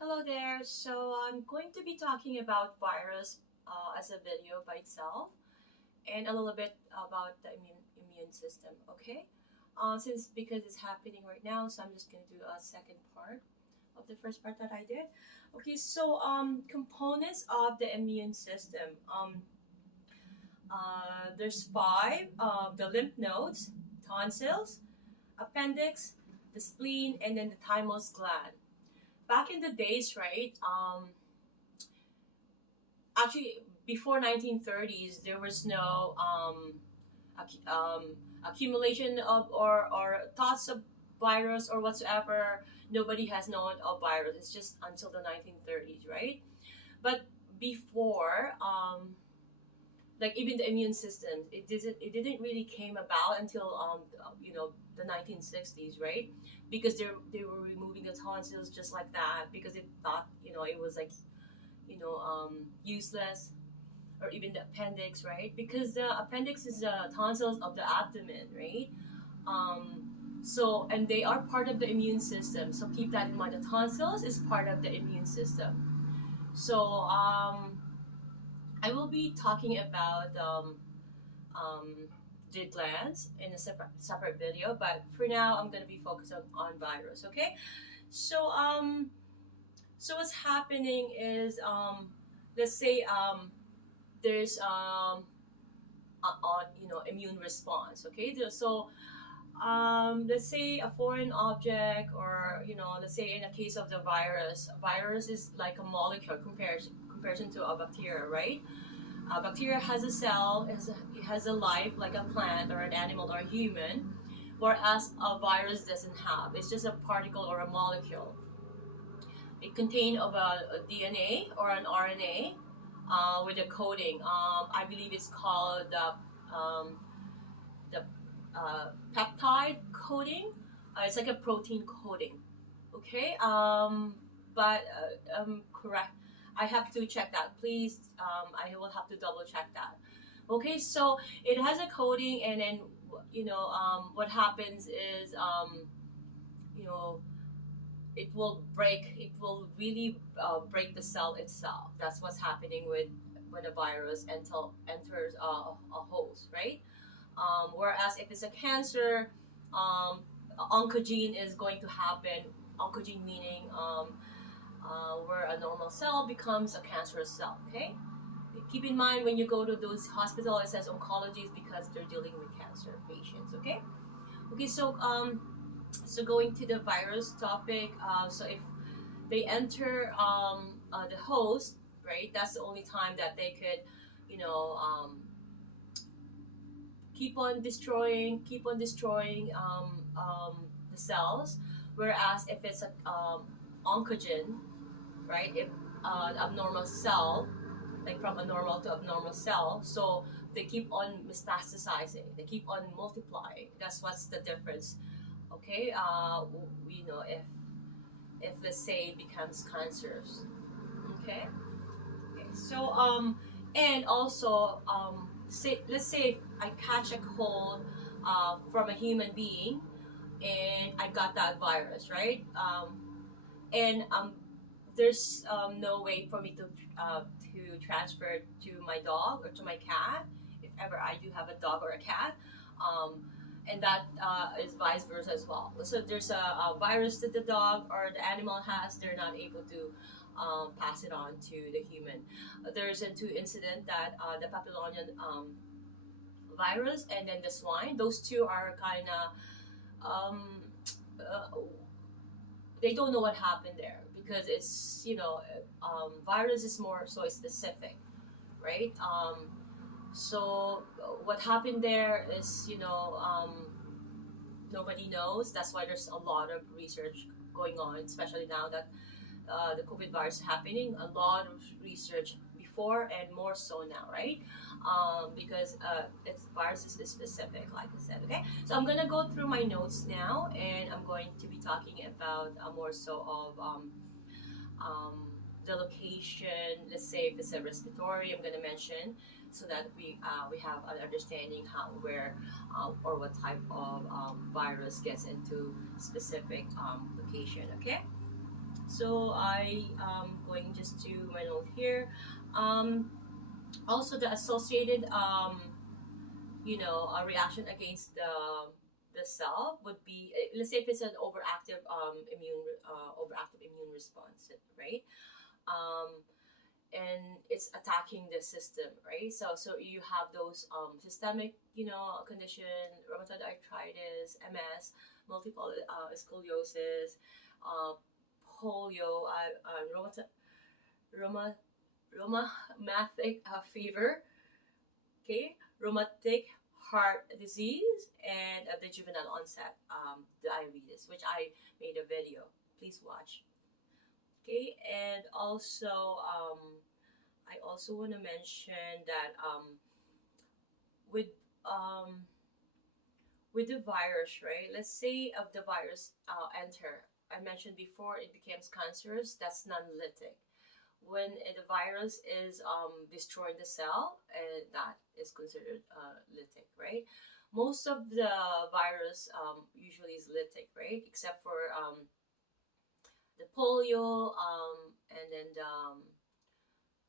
Hello there. So I'm going to be talking about virus as a video by itself and a little bit about the immune system. Okay, since because it's happening right now, so I'm just going to do a second part of the first part that I did. Okay, so components of the immune system. There's five: the lymph nodes, tonsils, appendix, the spleen, and then the thymus gland. Back in the days, right? Actually before 1930s there was no acc- um, accumulation of or thoughts of virus or whatsoever. Nobody has known of virus. It's just until the 1930s, right? But before, like even the immune system, it didn't really came about until the 1960s, right? Because they were removing the tonsils just like that because they thought it was like useless, or even the appendix, right? Because the appendix is the tonsils of the abdomen, right? And they are part of the immune system. So keep that in mind. The tonsils is part of the immune system. So I will be talking about um, the glands in a separate video, but for now I'm going to be focused on virus. Okay, so so what's happening is let's say there's immune response. Okay, so let's say a foreign object, or let's say in a case of the virus, a virus is like a molecule comparison to a bacteria, right? A bacteria has a cell, it has a life like a plant or an animal or a human, whereas a virus doesn't have. It's just a particle or a molecule. It contains of a DNA or an RNA with a coding. I believe it's called the peptide coding. It's like a protein coding. Okay, but correct. I have to check that. Please, I will have to double check that. Okay, so it has a coding, and then what happens is you know it will break. It will really break the cell itself. That's what's happening with when a virus enters a host, right? Whereas if it's a cancer, oncogene is going to happen. Oncogene meaning where a normal cell becomes a cancerous cell. Okay, keep in mind when you go to those hospitals, it says oncology is because they're dealing with cancer patients. Okay, okay. So going to the virus topic. So if they enter the host, right? That's the only time that they could, you know, keep on destroying the cells. Whereas if it's a oncogen, right? If an abnormal cell, like from a normal to abnormal cell, so they keep on metastasizing. They keep on multiplying. That's what's the difference. Okay, if let's say it becomes cancerous. Okay. Okay. So and also say let's say I catch a cold from a human being, and I got that virus, right? And there's no way for me to transfer it to my dog or to my cat, if ever I do have a dog or a cat. Um, and that is vice versa as well. So there's a virus that the dog or the animal has, they're not able to pass it on to the human. There's a two incident that the Papillonian virus and then the swine. Those two are kind of uh, they don't know what happened there because it's virus is more so specific, right? So what happened there is nobody knows. That's why there's a lot of research going on, especially now that the COVID virus is happening. A lot of research before and more so now, right? Because it's virus is specific, like I said. Okay, so I'm gonna go through my notes now, and I'm going to be talking about more so of the location. Let's say if it's a respiratory, I'm gonna mention so that we have an understanding how where or what type of virus gets into specific location. Okay. So I going just to my note here. Um, Also, the associated a reaction against the cell would be, let's say if it's an overactive immune response, right? Um, and it's attacking the system, right? So you have those systemic, condition, rheumatoid arthritis, MS, multiple scoliosis, uh, polio, rheuma, rheumatic fever, okay, rheumatic heart disease, and the juvenile onset diabetes, which I made a video. Please watch. Okay, and also I also want to mention that with um, with the virus, right? Let's say of the virus enter. I mentioned before it becomes cancerous. That's non-lytic. When the virus is destroying the cell, that is considered lytic, right? Most of the virus usually is lytic, right? Except for the polio, and then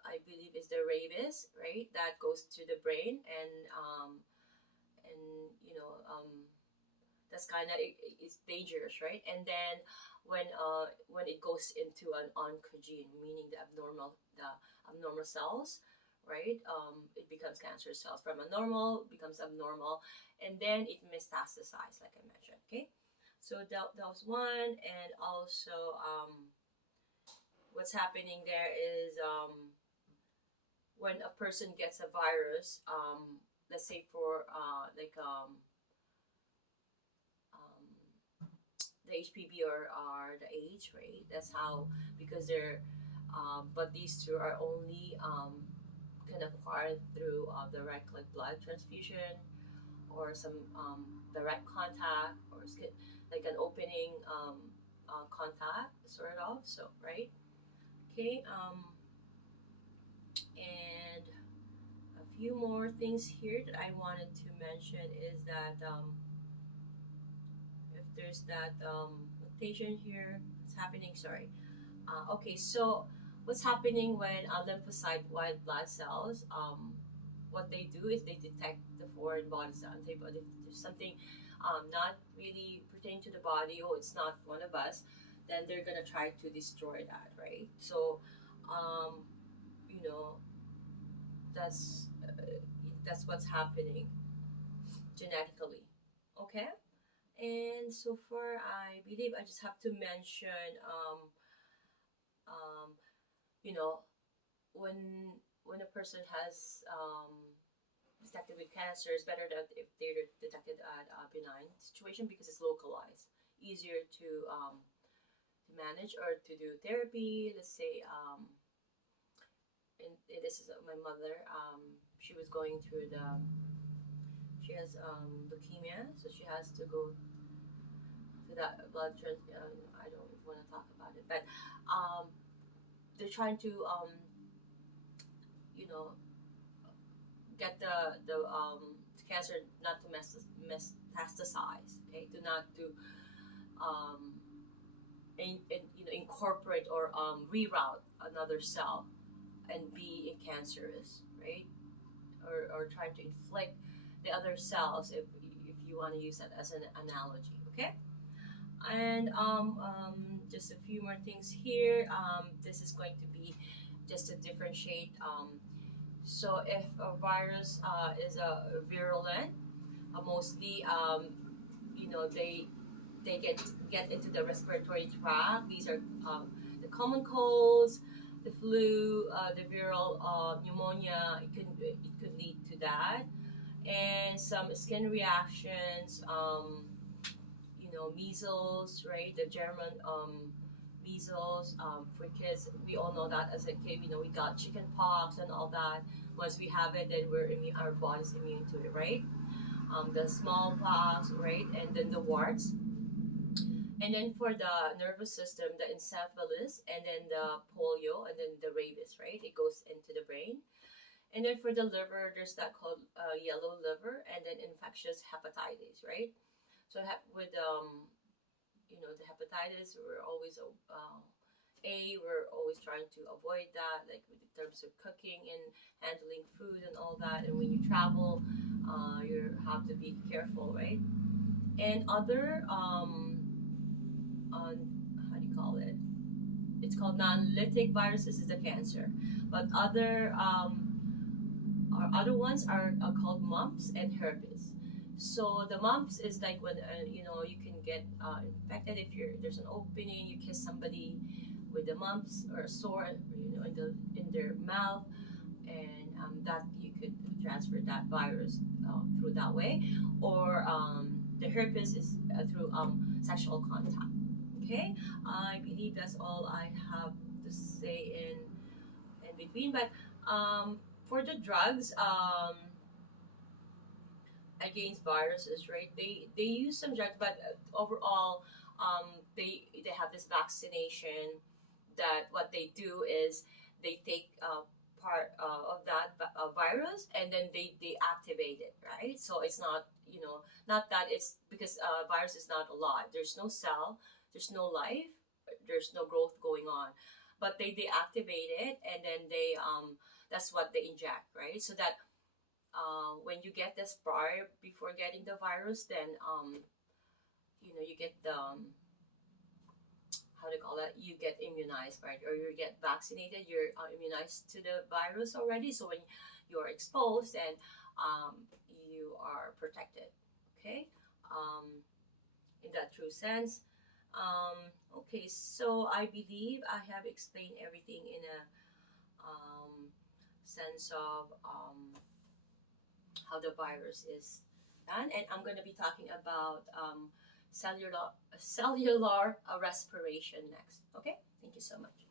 I believe is the rabies, right? That goes to the brain, and that's kind of it's dangerous, right? And then when it goes into an oncogene, meaning the abnormal cells, right? It becomes cancer cells. From a normal becomes abnormal, and then it metastasizes, like I mentioned. Okay, so that was one, and also what's happening there is when a person gets a virus, let's say for the HPV or the age, right? That's how, because but these two are only can acquire through direct like blood transfusion or some direct contact or like an opening contact sort of. So right, okay, and a few more things here that I wanted to mention is that if there's that mutation here, what's happening? Sorry. Okay, so what's happening when lymphocyte white blood cells, what they do is they detect the foreign bodies, the antibody. If there's something not really pertaining to the body, or it's not one of us, then they're gonna try to destroy that, right? So, um, you know, that's what's happening genetically. Okay, and so far, I believe I just have to mention, um, you know, when when a person has detected with cancer, it's better that if they're detected at a benign situation because it's localized, easier to manage or to do therapy. Let's say, this is my mother. She was going through she has leukemia, so she has to go to that blood trans. I don't want to talk about it, but um, they're trying to you know get the cancer not to metastasize. Okay, to not to um, incorporate or reroute another cell and be cancerous, right? Or trying to inflict the other cells, if you want to use that as an analogy. Okay, and just a few more things here. This is going to be just to differentiate. So if a virus is a virulent, mostly they get into the respiratory tract. These are the common colds, the flu, the viral pneumonia. It could lead to that, and some skin reactions. Measles, right? The German measles for kids. We all know that as a kid. We got chicken pox and all that. Once we have it, then we're immune. Our body's immune to it, right? The smallpox, right? And then the warts. And then for the nervous system, the encephalitis, and then the polio, and then the rabies, right? It goes into the brain. And then for the liver, there's that called yellow liver, and then infectious hepatitis, right? So with the hepatitis, we're always We're always trying to avoid that, like in terms of cooking and handling food and all that. And when you travel, you have to be careful, right? And other on how do you call it? It's called non-lytic viruses is the cancer, but other ones are called mumps and herpes. So the mumps is like when you can get infected if there's an opening, you kiss somebody with the mumps or a sore, in their mouth, and that you could transfer that virus through that way, or the herpes is through sexual contact. Okay, I believe that's all I have to say in between. But for the drugs against viruses, right? They use some drugs, but overall, they have this vaccination that what they do is they take part of that virus and then they deactivate it, right? So it's not, not that it's because virus is not alive. There's no cell, there's no life, there's no growth going on, but they deactivate it and then that's what they inject, right? So that when you get this prior before getting the virus, then you get the how do you call that? You get immunized, right? Or you get vaccinated. You're immunized to the virus already. So when you're exposed, then you are protected. Okay, um, in that true sense. Okay, so I believe I have explained everything in a sense of how the virus is done, and I'm going to be talking about cellular respiration next. Okay, thank you so much.